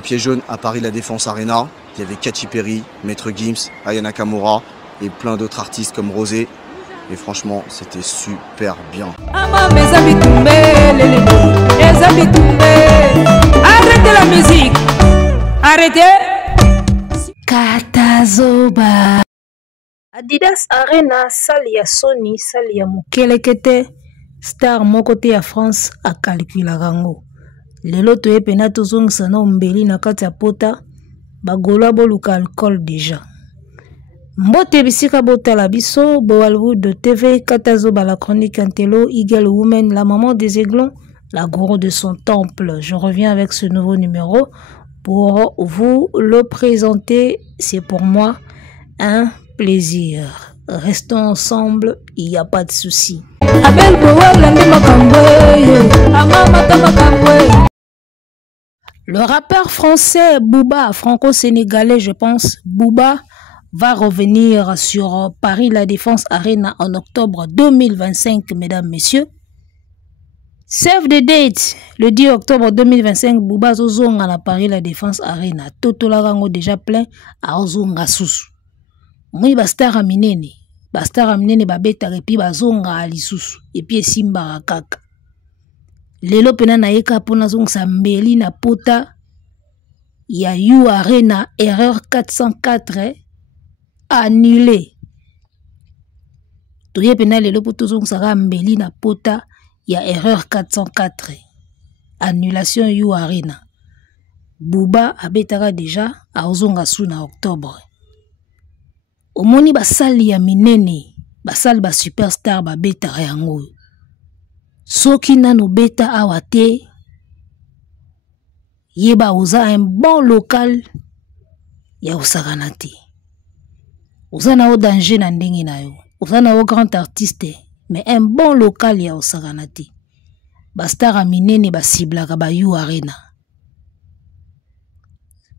Les pieds jaunes à Paris La Défense Arena. Il y avait Katy Perry, Maître Gims, Aya Nakamura et plein d'autres artistes comme Rosé. Et franchement, c'était super bien. Arrêtez la musique. Arrêtez. Katazoba. Adidas Arena, salle ya Sony, salle ya Mukelekete, star mokote ya France a calcula rango. Lelo toye pena tozongisa na ombeli na kati ya pota, bagolwa boluka alcool déjà. Mbote bisika botala biso, Bollywood TV, Katazoba la chronique Antelo, Eagle Woman, la maman des aiglons, la gourou de son temple. Je reviens avec ce nouveau numéro pour vous le présenter. C'est pour moi un plaisir. Restons ensemble, il n'y a pas de souci. Le rappeur français Booba, franco-sénégalais je pense, Booba va revenir sur Paris La Défense Arena en octobre 2025, mesdames, messieurs. Save the date, le 10 octobre 2025, Booba zozonga na Paris La Défense Arena. Toto Larango déjà plein à ozonga susu. Moi bastara minene babeta repi bazonga ali susu. Et puis simba kaka. Lelo pena na yeka pona zongsa mbeli na pota ya You Arena erreur 404 annulé. Toye pena lelo poto zongsa mbeli na pota ya erreur 404 annulation You Arena. Booba abetaka déjà a ozonga su na octobre. Omoni basali ya minene, basali ba superstar babetaka yango. Soki nano beta awate, yeba oza un bon local ya osakana te. Oza na o danger na ndenge na yo. Oza na o grand artiste, mais un bon local ya osakana te. Bastar a minene basiblaka ba You Arena.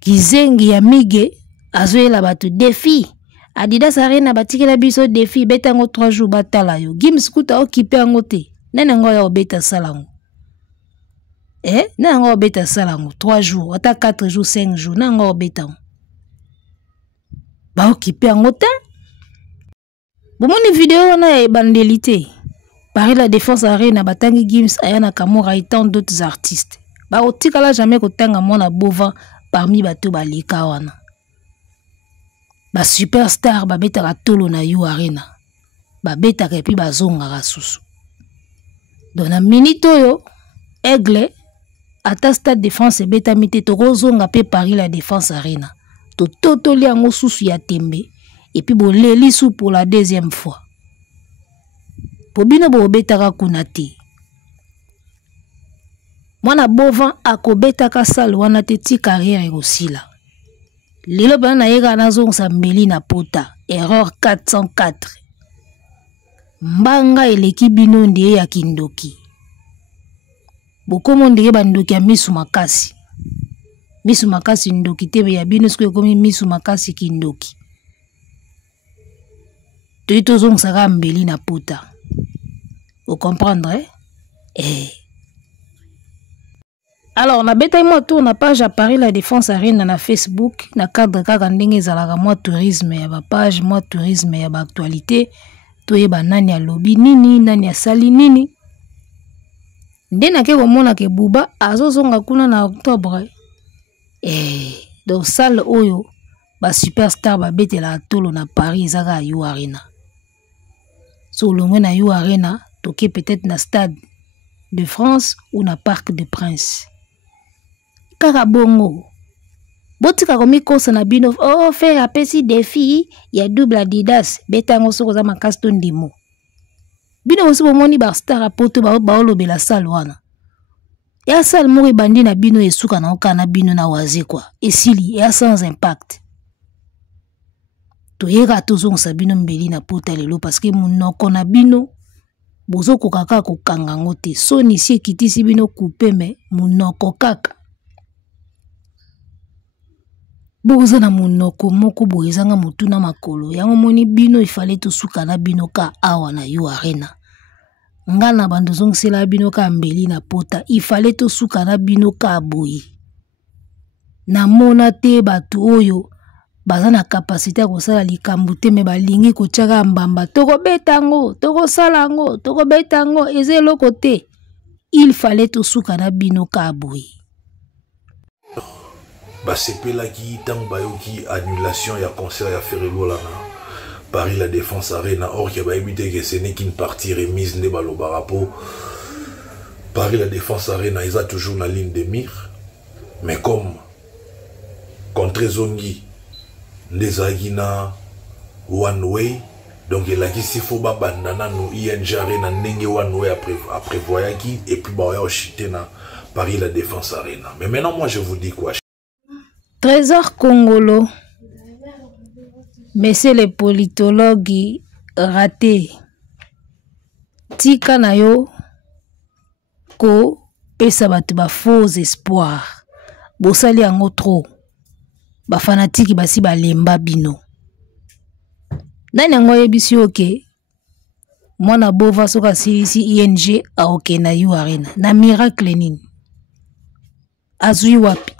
Kizengi ya mige azoyela bato défi. Adidas Arena batikela biso défi betango 3 jours batala yo. Gims kuta okipe yango te. Nene ngo ya obeta salango. Nene ngo obeta salango 3 jours, ata 4 jours, 5 jours, nene ngo obeta. Ba okipe yango te. Bomoni vidéo na ya bandelité. Paris La Défense Arena batangi Gims, Aya Nakamura et tant d'autres artistes. Ba otikala jamais kotanga mona bova parmi bato balika wana. Ba superstar ba betaka tolo na You Arena. Ba betaka epi bazonga rasusu. Dona minute oyo Aigle ata Stade de France beta mite tokozonga pe Paris La Défense Arena. To totoli yango susu ya tembe epi boleli su pour la deuxième fois. Po bino bo betaka kuna te. Mwana bovan akobetaka sale wana te ti carrière ekosila. Lelo bana yega nazongsa mbeli na pota erreur 404 mbanga eleki bino ndiye ya kindoki bokomo ndiye bandoki ya misu makasi ndoki tebe ya bino siko ekomi misu makasi kindoki toito zongsa mbeli na pota. Vous comprendre Alors, na beta moi tour na page à Paris La Défense Arena na Facebook na cadre kaka ndenge ezalaka moi tourisme ya ba page moi tourisme ya ba actualité toyeba nani ya lobby nini nani ya sali nini ndena ke komona ke Booba azozonga kuna na octobre donc salle oyo ba superstar ba betela tolo na Paris ezaka You Arena so longwe na You Arena toke peut-être na Stade de France ou na Parc des Princes. Kaka bongo botika komi kosa na bino faire apesi défi ya double Adidas betango soko za makasi to ndimo bino osi bomoni ba star apoto ba olobela salle wana ya salle moko bandi na bino esuka na okana bino na wazi kwa esili ya sans impact toyeka tozongsa bino mbeli na pota lelo parce que munoko na bino bozoko kaka kokanga ngote soni si ekitisi bino coupe me munoko kaka boza na munoko moko boezanga mutuna makolo yango moni bino ifale tosuka na bino ka awa na You Arena ngana bando zongsela bino ka mbeli na pota ifale tosuka na bino ka boyi na mona te bato oyo baza na kapasité ko sala likambo te me balingi ko tiaka mbamba toko betango toko sala ngo toko betango ezelo côté il fallait to suka na bino kabui basepela ki tang bayoki annulation ya concert ya Ferrelo lana Paris la Défense Arena or que baibité que ce n'est qu'une partie remise de balobarapo Paris la Défense Arena ils a toujours la ligne de mire mais comme contre Zongi les agina one way donc il a qui s'il faut bandana nous ING Arena nenge one way après voyaki et puis bah on chité na Paris la Défense Arena mais maintenant moi je vous dis quoi Trésor Congolo Monsieur le politologue raté tika na yo ko pesa batu ba faux espoir bosali yango trop ba fanatiki basi balemba bino nani yango yebisi oke mwana bova soka silisi ING aoke na yu arena na miracle nini azui wapi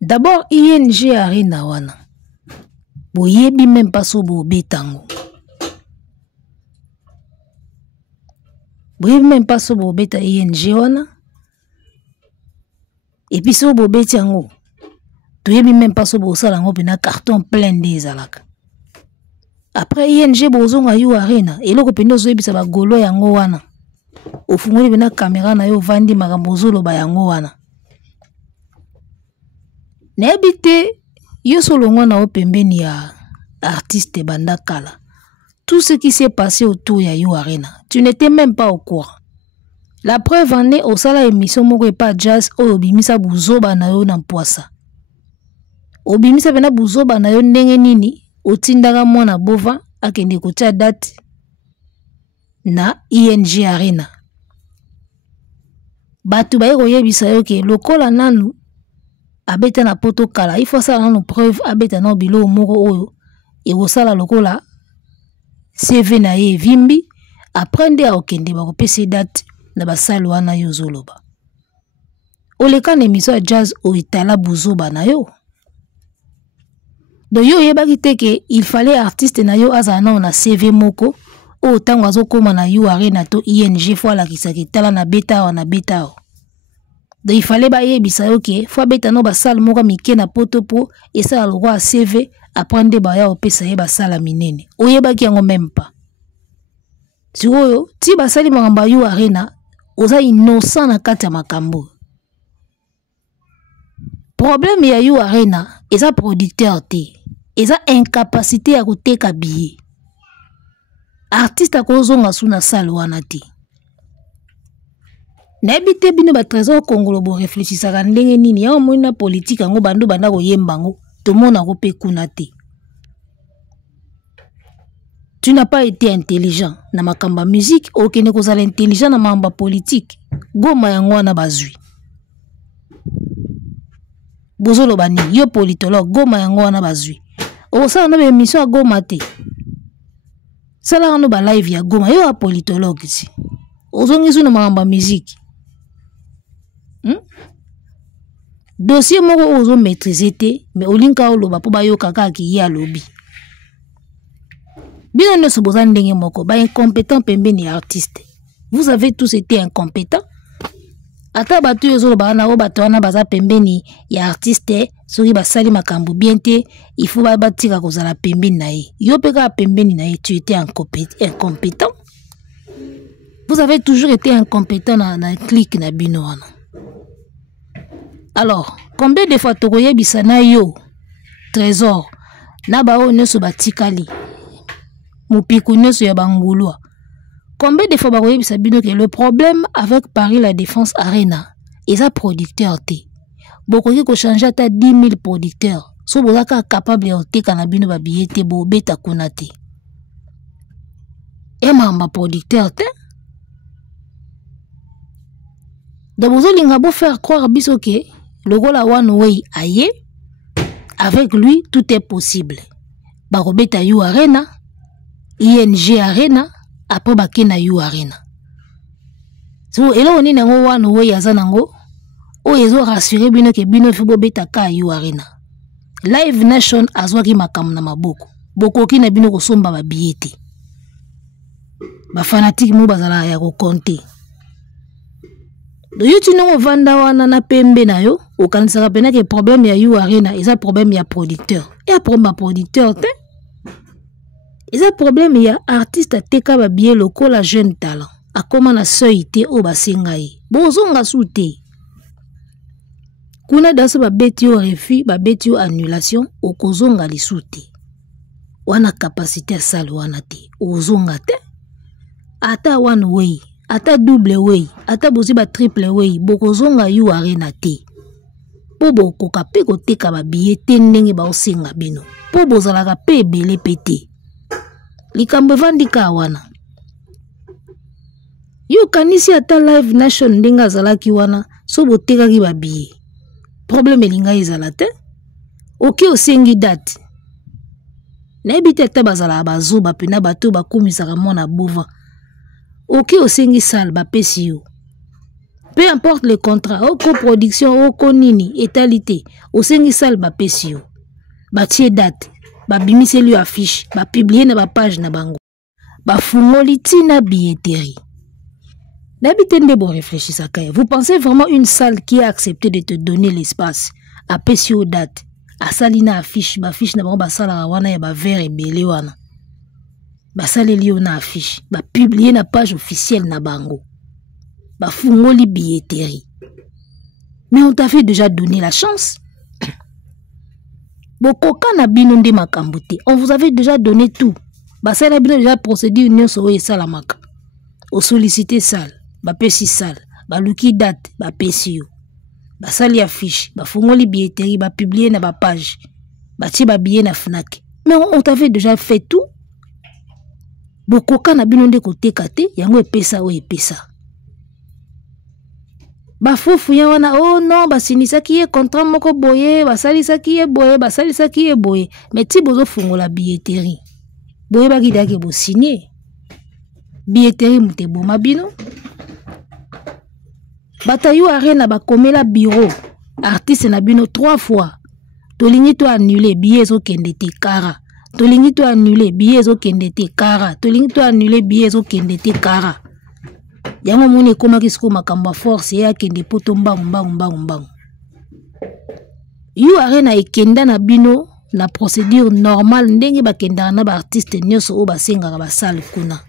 d'abord ING arena wana boyebi même pas so bo betango boyebi même pas so bo beta ING wana et puis so bo betango toyebi même pas so bo sala ngo pena carton plein des alaka après ING bozonga yu arena eloko penda zo yebisa ba golo yango wana ofungoli pena caméra na yo vandi makambo zolo ba yango wana nebite yo solongo na opembeni ya artiste bandakala tout ce qui s'est passé autour ya yu arena tu n'étais même pas au courant la preuve en est au sala émission moko e pas jazz oyo bimisa buzoba na yo na mpoasa obimisa pena buzoba na yo ndenge nini otindaka mwana bova akende kotia date na ING arena batu baye koyebisa yo ke lokola nanu abeta na poto kala il faut ça nanu preuve abeta na bilo moko oyo e osala lokola CV na ye vimbi après nde akende ba kopesa date na basali wana yo zoloba oleka na émission ya jazz o itala buzoba na yo do yo yebaki teke il fallait artiste na yo azana na CV moko o tango azokoma na yu arena to ING fois la kisaki tala na beta wa na beta o do il fallait ba yebisa yo ke fois beta no basali moko mike na poto po esa lo roi CV apprendre ba ya opesa ye basala minene o yebaki yango même pas sikoyo ti basali makamba yu arena oza innocent na kati ya makambo problème ya yu arena eza producteur te eza incapacité ya koteka billet artiste akozonga suna salle wana te nayebi te bino ba trésor congolo bo réfléchissaka ndenge nini ya omoni na politique yango bando banda koyemba ngo tomona ko pe kuna te tu n'as pas été intelligent na makamba musique okene kozala intelligent na makamba politique goma yango wana bazwi bozolo bani yo politologue goma yango wana bazwi osala na émission ya goma te sala no ba live ya goma yo a politologue si ozongisu na makamba musique dossier moko ozo maîtriser te mais olinka oloba po bayoka kaka ki ya lobi bino ne so boza ndenge moko ba incompétent pembeni artiste vous avez tous été incompétents ata batu yo zoloba na o bato wana baza pembeni ya artiste soki basali makambo bien te il faut batika kozala pembeni na ye yo peka pembeni na ye tu étais incompétent vous avez toujours été incompétent na clique na bino wana alors combien de fois tokoyebisa na yo trésor na bao nyonso batikali mopiku nyonso ya bangulwa combien de fois bakoyebisa bino que le problème avec Paris la Défense Arena eza producteur te bokoki ko changer ata 10 000 producteurs so bozaka capable ya oteka na bino ba billet te bo beta kuna te e mamba producteur te donc bozolinga bo faire croire biso ke lokola one way aye avec lui tout est possible bakobeta yu arena ING arena après bakena yu arena so elo nini ngo one way aza nango o ezo rassurer bino ke bino fi bobeta ka yu arena. Live Nation azwaki makambo na maboko. Bokoki na bino kosomba ba billet. Ba fanatique mo bazala ya ko compter. Do yuti no vanda wana na pembe na yo, okanisaka pena ke problème ya yu arena, eza problème ya producteur. Et a problème producteur te. Eza problème ya artiste teka ba billet lokola jeune talent. Akoma na seuil te o basenga ye. Bozonga soute. Kuna daso ba beti yo refus, ba beti yo annulation, okozonga lisute. Wana capacité à salle wana te. Ozonga te. Ata one way, ata double way, ata bozi ba triple way, bokozonga yu arena te. Bobo koka pe koteka ba billet te ndenge ba osenga bino. Po bozalaka pe ebele pete. Likambo vandika wana. Yo kanisi ata Live Nation ndenge azalaki wana, so botekaki ba billet. Problème elinga ezala te. Oke osengi date. Na ebite ata bazala bazuba pena bato bakumisaka mona bova. Oke osengi salle bapesi yo. Peu importe le contrat, au coproduction, au konini, étalité, osengi salle bapesi yo. Batie date, babimise lui affiche, bapublier na ba page na bango. Bafungoli tina billetterie. N'habitez bon réfléchissez. Vous pensez vraiment une salle qui a accepté de te donner l'espace à pesi aux dates, à salina affiche, ba fiche na bango ba sala wana ya ba vert et belé wana. Ba sale li na affiche, ba publier na page officielle na bango. Ba fungoli billetterie. Mais on t'avait déjà donné la chance. Bokoka na bino nde makambuté. On vous avait déjà donné tout. Ba sala bino déjà procédure nyonso oyo salamaka. O solliciter salle. Ba pesi salle, ba luki date, ba pesi yo. Ba sali affiche, ba fongoli billetterie, ba publier na ba page. Ba ti ba billet na Fnac. Mais on t'avait déjà fait tout. Bokoka na bino nde koteka te, yango epesa o epesa. Ba fofu ya wana oh non, ba sinisaki ye contrat moko boye, ba salisaki ye boye, ba salisaki ye boye. Mais ti bozo fongola billetterie. Boye ba gidaki bo signer. Billetterie mute boma bino. Batayu arena bakomela bureau artiste na bino 3 fois. Tolingi to annuler billet zo kende te kara. Tolingi to annuler billet zo kende te kara. Tolingi to annuler billet zo kende te kara. Yango moni koma kisiko makamba force ya kende poto mbangu. Yu arena ekenda na bino na procédure normale ndenge bakenda na ba artiste nyoso o basenga ba salle kuna.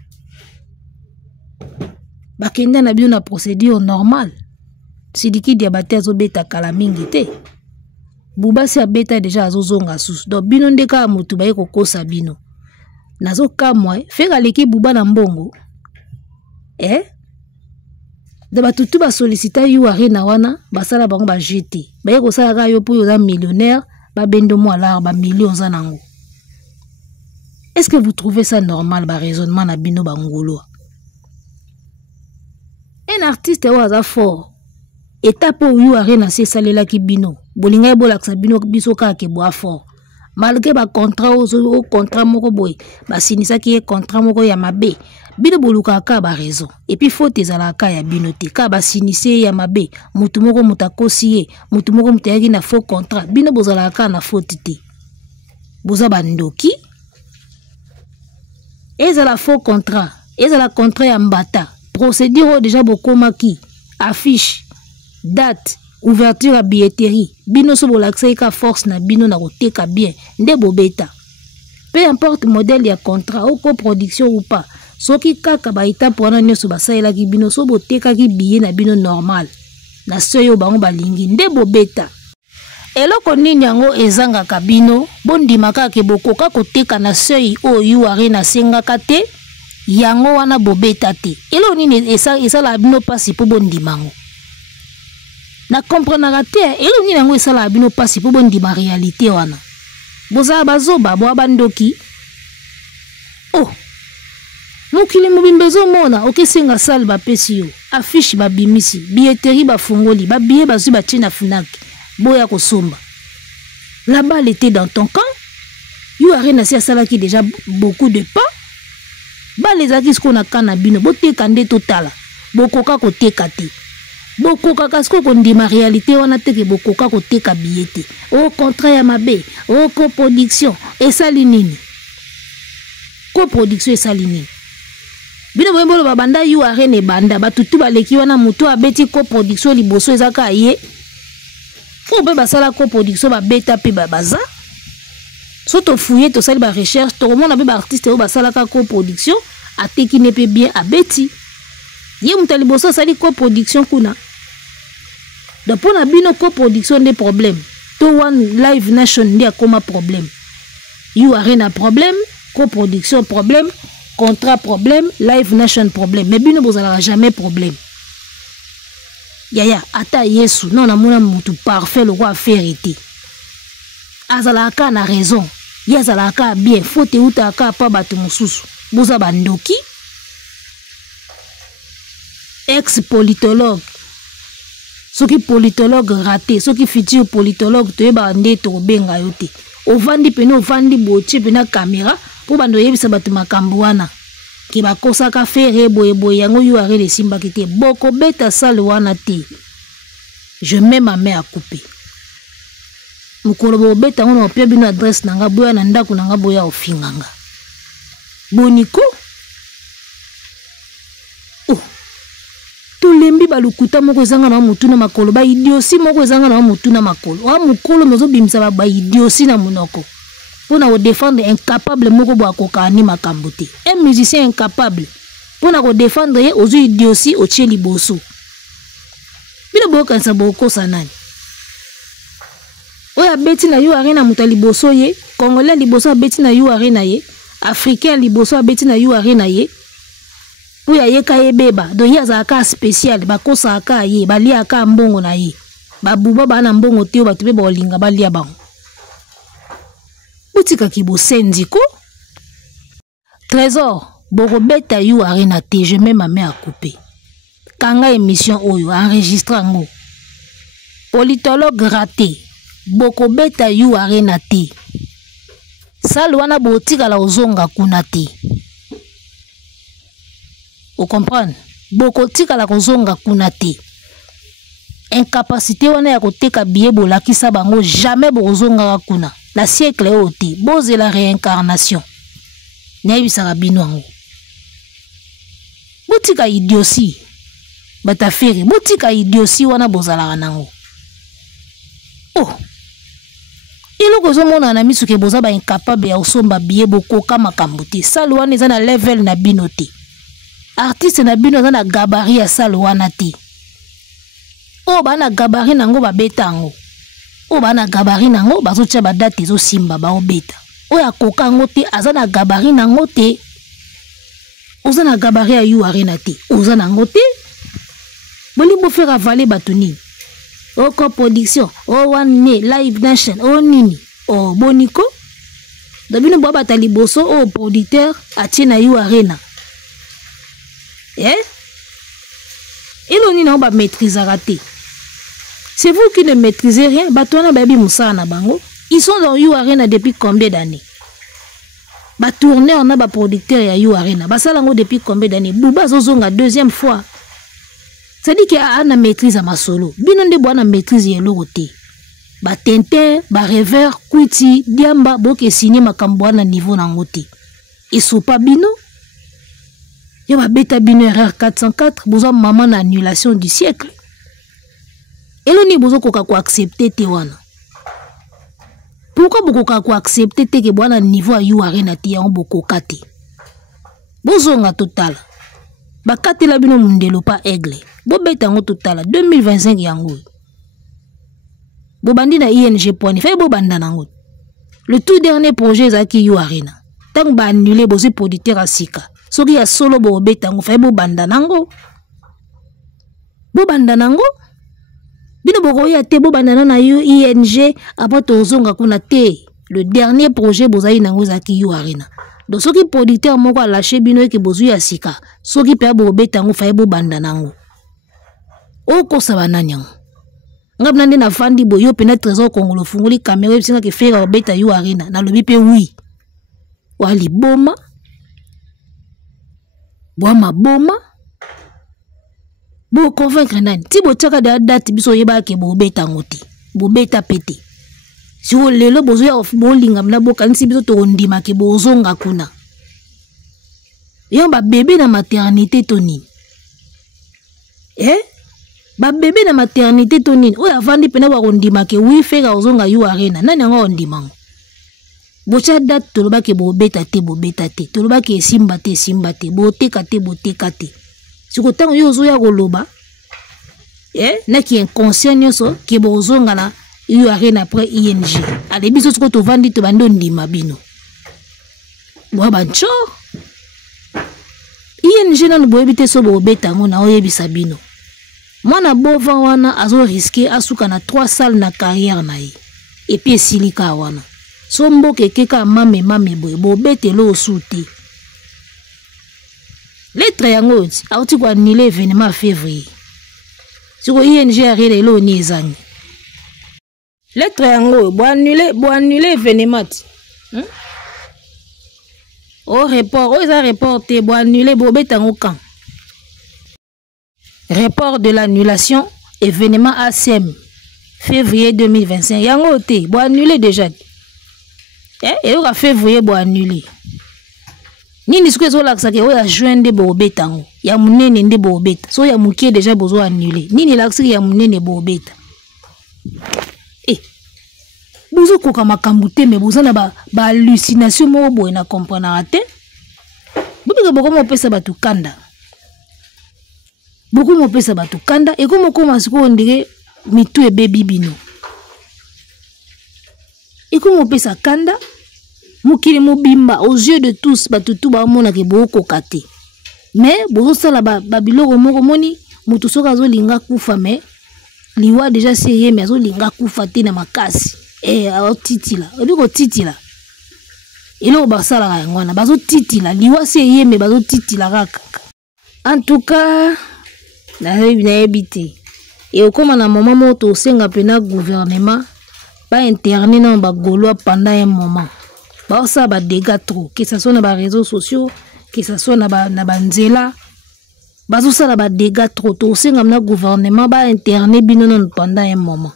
Bakenda na bino na procédure normale. Sidiki diabate azobeta kala mingi te. Bubasi abeta deja azozonga susu. Donc bino ndeka mutu baye kokosa bino. Nazo kamwa feka leki buba na mbongo. De batutu ba sollicita yu arena wana basala bango ba jeter. Baye kosala ka yo po yo za millionnaire ba bendo mo ala ba millions za nango. Est-ce que vous trouvez ça normal ba raisonnement na bino ba ngolo? Un artiste waza fort. Étape où yu arena se salela ki bino. Bolinga bolaksa bino biso ka ke boa fort. Malgré ba contrat au contrat moko boy, ba sinisa ki contrat moko ya mabe. Bino boluka ka ba raison. Et puis faut ezala ka ya bino te ka ba sinise ya mabe. Mutu moko mutakosi ye, mutu moko mutayaki na faux contrat. Bino bozala ka na faute te. Boza bandoki. Ezala faux contrat. Ezala contrat ya mbata. Procédure déjà bokomaki. Affiche. Date, ouverture à billetterie. Bino so bolaksa ka force na bino na koteka bien. Nde bobeta. Peu importe modèle ya contrat ou coproduction ou pas. Soki kaka ba étape wana nyoso basaela ki bino so boteka ki billet na bino normal. Na soyo bango balingi nde bobeta. Eloko nini yango ezanga kabino bondimaka ke bokoka koteka na soyi oyo arena senga kate yango wana bobeta te. Elo nini esala bino pasi po bondimango. Na comprenara te, elo nini yango esala bino pasi po bondima réalité wana. Boza bazoba bo abandoki. Oh. Mokili mobimbezo mona okesenga salle ba pesi yo. Affiche ba bimisi, billetterie ba fongoli, ba billet ba zuba tina Fnac. Boya kosomba. La balle était dans ton camp. Yu arena si asala ki déjà beaucoup de pas. Ba les akis qu'on a kana bino, bote kande totala. Bokoka kote kate. bokoka kasi ko ndima réalité wana teke bokoka koteka billet o contrat ya mabe o coproduction esali nini coproduction esali nini bino boyembolo babanda yu arene banda batutu baleki wana mutu abeti coproduction liboso ezaka ye fo be basala coproduction babeta pe babaza soto fouiller to sali ba recherche to mona be ba artiste o basala ka coproduction ateki ne pe bien abeti ye mutu liboso sali coproduction kuna donc pour na bino coproduction des problèmes to one live nation ndi akoma problème yu arena problème coproduction problème contrat problème live nation problème mais bino bozala jamais problème yaya ata yesu non na mona mutu parfait le roi vérité azalaka na raison ye azalaka bien faute utaka pa bato mosusu boza bandoki ex politologue soki politologue raté soki futur politologue toyeba nde tobenga yo te ovandi pene ovandi botie pena caméra po bando yebisa bato makambo wana ke bakosaka fere boyeboye yango yo are lesimbaki te boko beta sale wana te je mets ma main à couper mukolo bobeta ngono opia bino adresse nanga boya na ndako nanga boya ofinganga boniko lembi balukuta moko ezanga na mutu na makolo ba idiosi moko ezanga na mutu na makolo wa mukolo mozo bimisa ba idiosi na munoko pona ko défendre incapable moko bo akokani makambo te un musicien incapable pona ko défendre ye ozo idiosi o tie liboso bino bokanisa bokosa nani oya beti na yo arena muta liboso ye congolais liboso beti na yo arena ye africain liboso beti na yo arena ye pour ya yeka yebeba do yaza ka spécial bakosa ka ye balia ka mbongo na ye babuba bana mbongo te bato be bolinga balia bango butika kibo sendiko trésor borobeta yu arena te je mets ma main à couper kanga émission oyo enregistre ngo politologue raté bokobeta yu arena te salwana botika la ozonga kuna te. Vous comprenez? Boko tika la kozonga kuna te. Incapacité wana ya koteka biye bolakisa bango jamais bozonga kuna. La siècle est ôté. Boze la réincarnation. Nebisaka bino ngo. Botika idiosi. Batafere. Botika idiosi wana bozala nango. Oh. Ilo kozo mona na misu ke boza ba incapable ya osomba biye boko kama kambuti. Salo wana eza na level na bino te. Artiste na bino na gabarit ya salo wana te. O bana gabarit nango babeta ngo. O bana gabarit nango bazotia ba date zo simba ba obeta. O ya koka ngo te azana gabarit nango te. Oza na gabarit ya yu arena te. Oza nango te. Boli bo faire avaler batoni. O coproduction, o one live nation, o nini. O boniko. Dabino bo batali boso o producteur atie na yu arena. Eh? Eloni na ba maîtriser raté. C'est vous qui ne maîtrisez rien, batona baby musa na bango. Ils sont dans You Arena depuis combien d'années? Ba tourner on a ba producteur ya You Arena. Ba salango depuis combien d'années? Buba zozonga deuxième fois. Ça dit qu'il y a un maîtrise à ma solo. Bino nde bwana maîtrise yelo côté. Ba Tintin, ba Rêveur, Kuti, Diamba boke signé makambo na niveau na ngote. Et so pas bino il y a bêta binaire 404, besoin maman na annulation du siècle. Et l'on est besoin qu'on accepter Tewana. Pourquoi beaucoup qu'on accepter te que bon niveau à You Arena ti en beaucoup kate. Bozonga total. Ba kate la bino mundelo pa aigle. Bo bêta en total 2025 yango. Bo bandi na ING point fait bo banda nango. Le tout dernier projet zaki You Arena. Tant ba annuler bozi producteur à sika. Soki ya solo bo beta ngo fa bo banda nango. Bo banda nango. Bino boko ya te bo banda na ING après tozonga kuna te. Le dernier projet bozai nango zaki You Arena. Donc soki producteur moko a lâché bino ke bozu ya sika. Soki pe bo beta ngo fa bo banda nango. Oko sabananya. Ngap nande na fandi boyo pena trésor kongolo fungoli caméra bisinga ke fera beta You Arena na lobi pe oui. Wali boma. Boama boma Bo convaincre nani. Ti bo tchaka da date biso yeba ke bo beta ngoti. Bo beta pété. Si vous lelo bozo ya bo lingam na bo kanisi biso to ndima ke bo zonga kuna. Yo ba bébé na maternité tonine. Ba bébé na maternité tonine. Oya vandi pena wa ndima ke wi feka ozonga yu arena. Nani ngo ndima. Bocha date toloba ke bo beta te. Toloba ke simba te. Bo teka te. Siko tango yo zo ya goloba. Na ki inconscient nyoso ke bo zonga na yu arena après ING. Ale biso siko to vandi to bando ndima bino. Bo bancho. ING na boyebi te so bo beta ngo na oyebisa bino. Mwana bova wana azo risquer asuka na 3 salles na carrière na ye. Et puis silika wana. So mboke keka mame boye bo betelo osuti. Lettre yango oti auti ko annuler événement février. Siko ING arele lo ni ezangi. Lettre yango bo annuler événement. Au report, reporté, bo annulé, bo betango quand. Report de l'annulation, événement ACM, février 2025. Yango te, bo annulé déjà. Et au février, bo annulé. Nini suke zo laksa ke oya juin de bo betango. Ya munene nde bo beta. So ya mukie déjà bozo annulé. Nini laksa ya munene bo beta. Bozo koka makambu te me boza na ba hallucination mo boye na comprendre te. Bobika boko mo pesa batu kanda. Boko mo pesa batu kanda e komo koma siko ndire mitu e baby bino. E komo pesa kanda mukili mo bimba aux yeux de tous batu tu ba mona ke boko kate. Mais bozo sala ba biloko moko moni mutu soka zo linga kufa me liwa déjà seye mais zo linga kufa te na makasi. Titila, obiko titila. Elo basala ngwana, bazo titila, liwa se yeme bazo titila kaka. En tout cas, na ebité. Et comme na moment moto senga pena gouvernement pas interné na ba gaulois pendant un moment. Ba ça ba dégâts trop, que ça soit na ba réseaux sociaux, que ça soit na ba nzela. Bazo sala ba dégâts trop, to senga na gouvernement ba interné bino pendant un moment.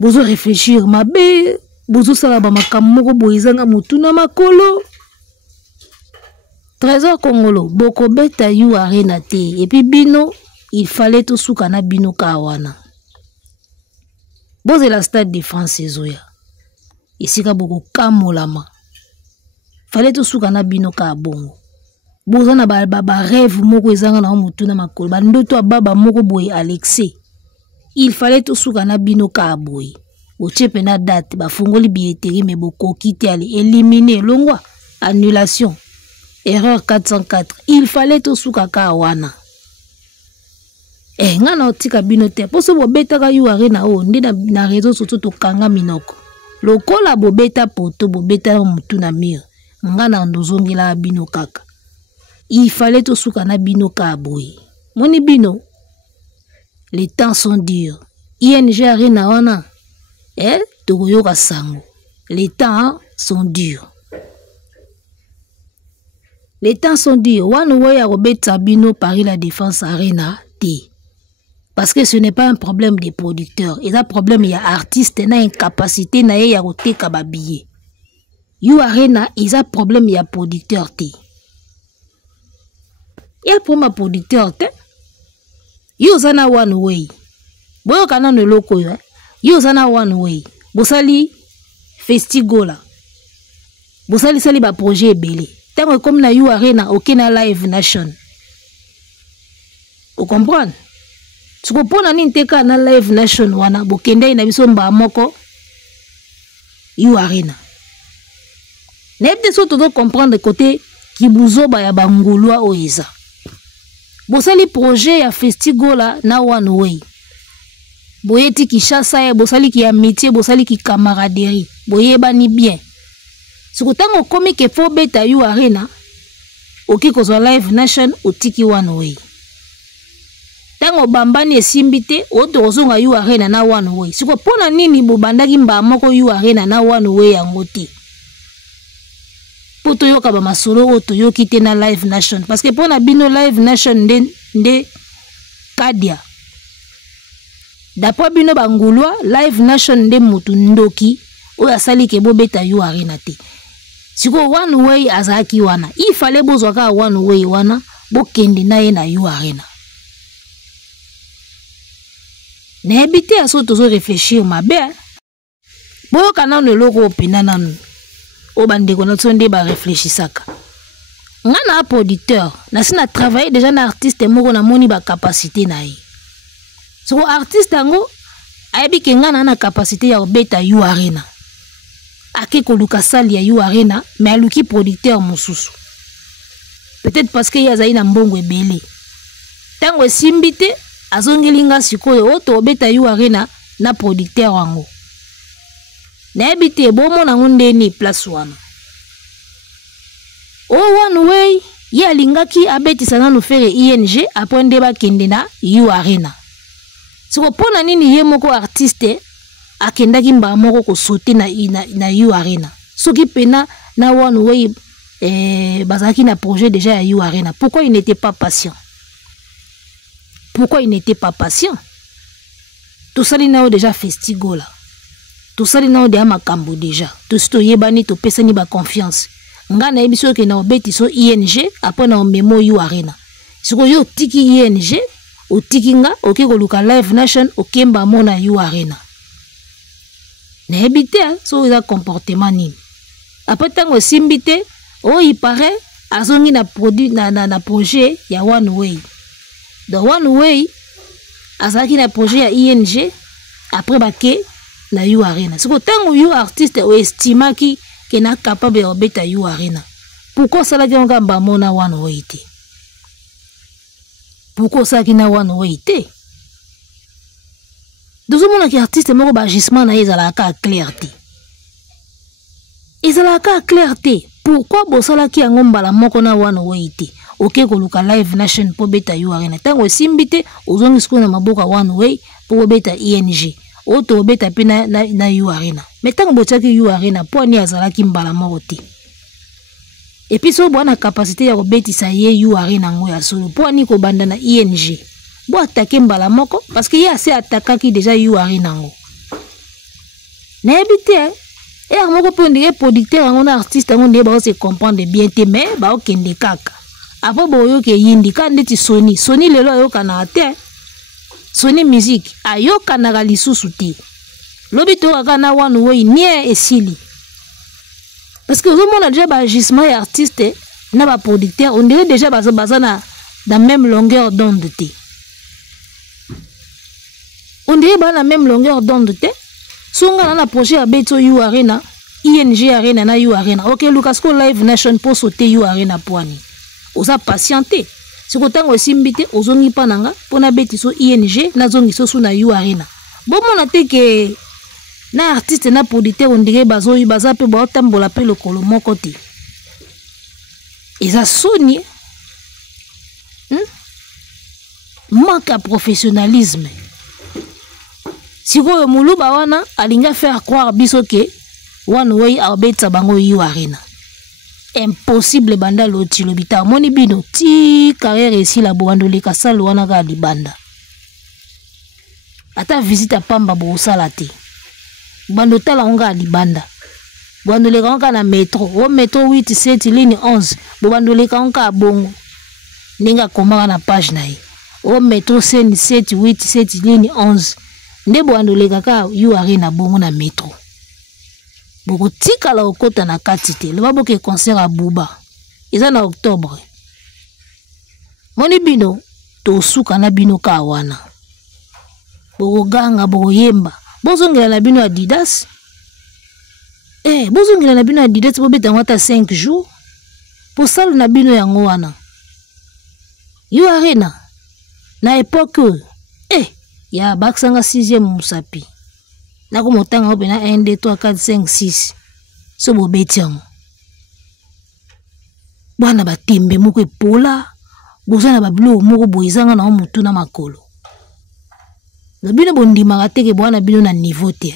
Bozo réfléchir mabe bozo sala ba makamoko boizanga mutuna makolo Trésor Congolo boko beta yu arena te et puis bino il fallait tout soukana bino kawana boze la stade de France zoya isika boko kamolama fallait tout soukana bino ka bongo bozo na ba rêve moko ezanga na mutuna makolo ba ndoto baba moko boye Alexis. Il fallait tout soukana bino ka boy. Bo chepe na date ba fongoli billetterie me boko kiti ali éliminer longwa annulation. Erreur 404. Il fallait tout soukaka wana. Ngana otika bino te. Poso bo beta ka yu arena o ndi na réseau surtout to kanga minoko. Lokola bo beta poto bo beta mutu na mire. Ngana ndozongila bino kaka. Il fallait tout soukana bino ka boy. Moni bino les temps sont durs. ING arena wana. Togoyoka sango. Les temps sont durs. Les temps sont durs. One way à Robert Sabino Paris la Défense Arena T. Parce que ce n'est pas un problème des producteurs. Et un problème il y a artistes na incapacité na ya roté kababiye. You Arena il y a problème il y a producteur T. Il y a problème producteur T. Yo zana one way. Boyo kana no loko yo. Yo zana one way. Bosali festigola. Bosali sali ba projet belé. Tango comme na You Arena okena live nation. Vous comprenez? Tu comprends ni nteka na live nation wana bokenda ina biso mba moko You Arena. Nebde so to comprendre côté kibuzoba ya bangulwa oiza. Bosali projet ya festigola na one way. Boyeti ki chassa ya bosali ki amitié, bosali ki camaraderie. Boyeba ni bien. Sikotango komi ke fo beta You Arena. Oki kozwa live nation otiki one way. Tango bambani esimbite oto kozonga You Arena na one way. Siko pona nini bobandaki mba moko You Arena na one way yango te. Poto yoka ba masolo oto yoki te na live nation parce que pona bino live nation nde Kadia. D'après bino bangulwa, Live Nation nde mutu ndoki, oya sali ke bobeta yu arena te. Siko one way azaki wana. Il fallait bozwaka one way wana, bo kende na ye na yu arena. Na ebite aso tozo réfléchir mabe. Boyo kana no loko opena nanu. O bandeko na tsonde ba réfléchisaka. Nga na producteur, na sina travailler déjà na artiste moko na moni ba capacité na ye. So artiste ango ayebi ke nga na capacité ya obeta yu arena. Ake koluka sali ya yu arena, mais aluki producteur mosusu. Peut-être parce que yazayi na mbongo ebele. Tango simbite azongelinga sikoyo oto obeta yu arena na producteur wango. Na ebite bomo na ngunde ni place wana. O one way ya lingaki abeti sana no fere ING apende ba kende na yu arena. Siko pona nini ye moko artiste akendaki mba moko ko sauter na yu arena. Soki pena na one way bazaki na projet déjà ya yu arena. Pourquoi il n'était pas patient? Pourquoi il n'était pas patient? Tout ça li nao déjà festigo là. Tout ça li nao de makambo déjà. Tout ce yebani to pesani ba confiance. Nga na ebiso ke na obeti so ING après na memo yu arena. Siko yo tiki ING o tiki nga oke koluka Live Nation okemba mona yu arena. Na ebite so eza comportement nini. Après tango simbite o il paraît azongi na produit na projet ya one way. The one way azaki na projet ya ING après bake na yu arena. Siko tango yu artiste o estimaki ke na capable ya obeta yu arena. Pourquoi ça la jonga mbamona one way te? Pourquoi ça ki na one way te? Dozo mona ki artiste moko ba gisement na ezalaka clair te. Ezalaka clair te. Pourquoi bosala ki yango mbala moko na one way te? Ok koluka Live Nation po beta yu arena. Tango simbite ozongi siko na maboka one way po beta ING. Oto beta pe na yu arena. Mais tango bochaki yu arena po ni azalaki mbala moko te. Et puis so bwana capacité ya kobetisa ye yu arena ngo ya solo po ni ko banda na ING. Bo attaquer mbala moko parce que ye assez attaquaki déjà yu arena ngo. Na ebite et moko pe ndike producteur ngo na artiste ngo ndie ba se comprendre bien te mais ba okende kaka. Après boyo ke yindika ndeti Sony lelo ayoka na ate. Sony musique ayoka na lisusu te. Lobi to kaka na one way nie esili. Parce que on a déjà ba gisement et artiste na ba producteur on dirait déjà baza na dans même longueur d'onde te. On dirait ba la même longueur d'onde te. Songa na projet ya beto yu arena, ING arena na yu arena. OK Lucas ko Live Nation pour sauter yu arena poani. Oza patienter. Si ko tango simbite ozongi pananga pona beti so ING na zongi so na yu arena. Bon mona te ke na artiste na producteur on dirait baza pe ba tambola pe lokolo moko te. Eza soni. Manque à professionnalisme. Si ko muluba wana alinga faire croire biso ke one way abeta bango yu arena. Impossible banda loti lobita moni bino ti carrière ici la boando le kasalo wana ga libanda. Ata visite a pamba bo sala te. Bando tala onga libanda. Boando le kanka na metro, o metro 8 7 ligne 11, boando le kanka bongo. Ninga komaka na page na ye. O metro 7 8 7 ligne 11. Nde boando le kaka yu arena bongo na metro. Boko tika la okota na katite. Le babo ke concert a Bouba. Eza na octobre. Moni bino to suka na bino ka wana. Boko ganga boko yemba. Bozongela na bino Adidas. Bozongela na bino Adidas bo beta ngata 5 jours. Pour sala na bino yango wana. Yu arena na époque ya baksanga 6e musapi. Nako motanga opena 1 2 3 4 5 6. So bo betiango. Bwana batembe moko epola. Bozana babilo moko boizanga na mutu na makolo. Na bino bondimaka teke bwana bino na niveau te.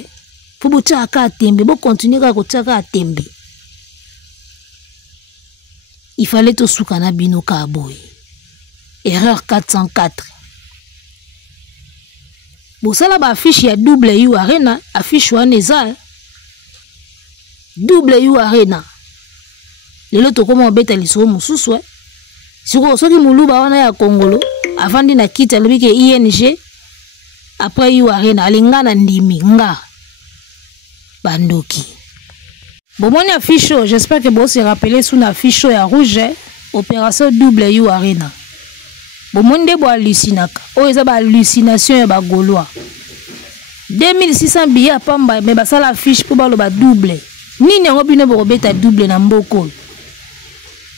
Fo botia ka tembe, bo continuer ka kotia ka tembe. Il fallait to suka na bino ka boy. Erreur 404. bosala ba affiche ya W Arena affiche wana eza W Arena lelo tokoma obeta lisoro mususu siko soki muluba wana ya Kongolo avandi na kiti alobi ke ING après U Arena alingana ndimi nga bandoki bomoni affiche j'espère que vous se rappelez sous affiche ya rouge opération W Arena bomonde bo hallucinaka o eza ba hallucination ya ba Gaulois 2600 billets pamba mais basala affiche pour baloba double nini yango bino bo beta double na mboko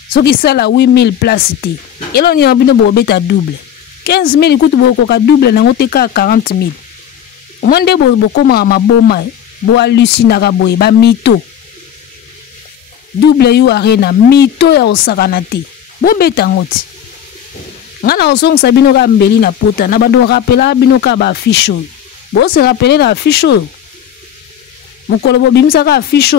soki sala 8000 places te eloni yango bino bo beta double 15000 kutu bo koka double nango te ka 40000 omonde bo koma maboma bo hallucinaka boye ba mito W Arena mito ya osakana te bo beta ngoti ngana osong sabino ka mbeli na pota na bando rappela bino ka ba affiche bo se rappeler na affiche mukolo bo bimisa ka affiche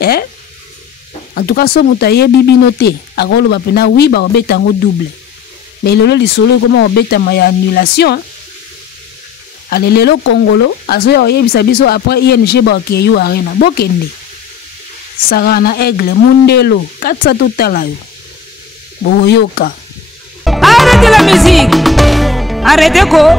en tout cas so mutaye bibino te akolo ba pena oui ba obeta ngo double mais lelo lisolo comment obeta ma annulation alelelo Kongolo azoya oyebisa biso après ING ba ke U Arena bokende Sarana Aigle Mundelo katsa totala yo boyoka. Arrêtez la musique. Arrêtez quoi?